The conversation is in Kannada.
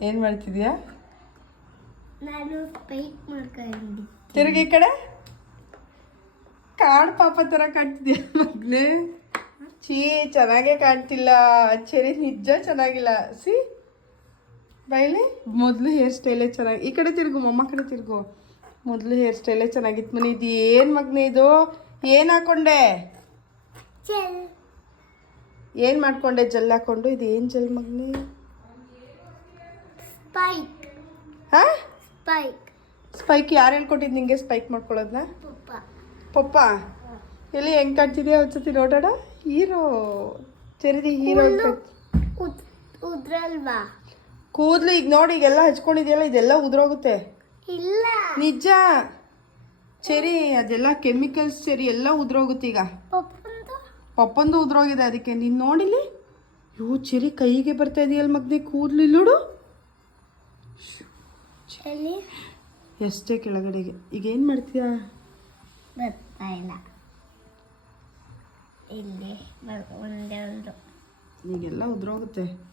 ಏನು ಮಾಡ್ತಿದ್ಯಾ? ನಾನು ಮಾಡ್ಕೊಂಡಿದ್ದೆ. ತಿರುಗಿ ಈ ಕಡೆ. ಕಾಡು ಪಾಪ ಥರ ಕಾಣ್ತಿದ್ಯಾ ಮಗ್ನೆ? ಚೀ ಚೆನ್ನಾಗೇ ಕಾಣ್ತಿಲ್ಲ. ಚರಿ ನಿಜ ಚೆನ್ನಾಗಿಲ್ಲ. ಸಿ ಬೈಲಿ? ಮೊದಲು ಹೇರ್ ಸ್ಟೈಲೇ ಚೆನ್ನಾಗಿ ಈ ಕಡೆ ತಿರುಗು ಮೊಮ್ಮ ಕಡೆ ತಿರುಗು. ಮೊದಲು ಹೇರ್ ಸ್ಟೈಲೇ ಚೆನ್ನಾಗಿತ್ತು ಮನೆ ಇದು. ಏನು ಮಗ್ನೆ ಇದು? ಏನು ಹಾಕೊಂಡೆ? ಏನು ಮಾಡ್ಕೊಂಡೆ? ಜೆಲ್ ಹಾಕೊಂಡು? ಇದು ಏನ್ ಜೆಲ್ ಮಗ್ನೆ? ಸ್ಪೈಕ್ ಹಾಂ? ಸ್ಪೈಕ್ ಸ್ಪೈಕ್ ಯಾರು ಹೇಳ್ಕೊಟ್ಟಿದ್ದು ನಿಂಗೆ ಸ್ಪೈಕ್ ಮಾಡ್ಕೊಳ್ಳೋದನ್ನ ಪಪ್ಪ. ಪಪ್ಪ? ಎಲ್ಲಿ ಹೆಂಗ್ ಕಾಣ್ತಿದ್ಯಾ ಒಂದ್ಸತಿ ನೋಡೋಣ? ಹೀರೋ. ಚೆರಿದಿ ಹೀರೋ ಉದ್ರಲ್ವಾ? ಕೂದ್ಲು ಈಗ ನೋಡಿ ಈಗೆಲ್ಲ ಹಚ್ಕೊಂಡಿದ್ಯಲ್ಲ ಇದೆಲ್ಲ ಉದ್ರೋಗುತ್ತೆ. ಇಲ್ಲ. ನಿಜ. ಚೆರಿ ಅದೆಲ್ಲ ಕೆಮಿಕಲ್ಸ್ ಚೆರಿ ಎಲ್ಲ ಉದ್ರೋಗುತ್ತೆ ಈಗ. ಪಪ್ಪಂದು? ಪಪ್ಪಂದು ಉದ್ರೋಗಿದೆ ಅದಕ್ಕೆ. ನೀನು ನೋಡಿಲಿ ಇವು ಚೆರಿ ಕೈಗೆ ಬರ್ತಾ ಇದೆಯಲ್ಲ ಮಗ್ನೆ ಕೂದ್ಲು ಇಲ್ಲೋಡು ಎಲ್ಲಿ ಎಷ್ಟೇ ಕೆಳಗಡೆಗೆ. ಈಗ ಏನು ಮಾಡ್ತೀಯಾ? ಬರ್ತಾ ಇಲ್ಲ. ಇಲ್ಲಿ ಒಂದೇ ಒಂದು ಈಗೆಲ್ಲ ಉದ್ರೋಗುತ್ತೆ.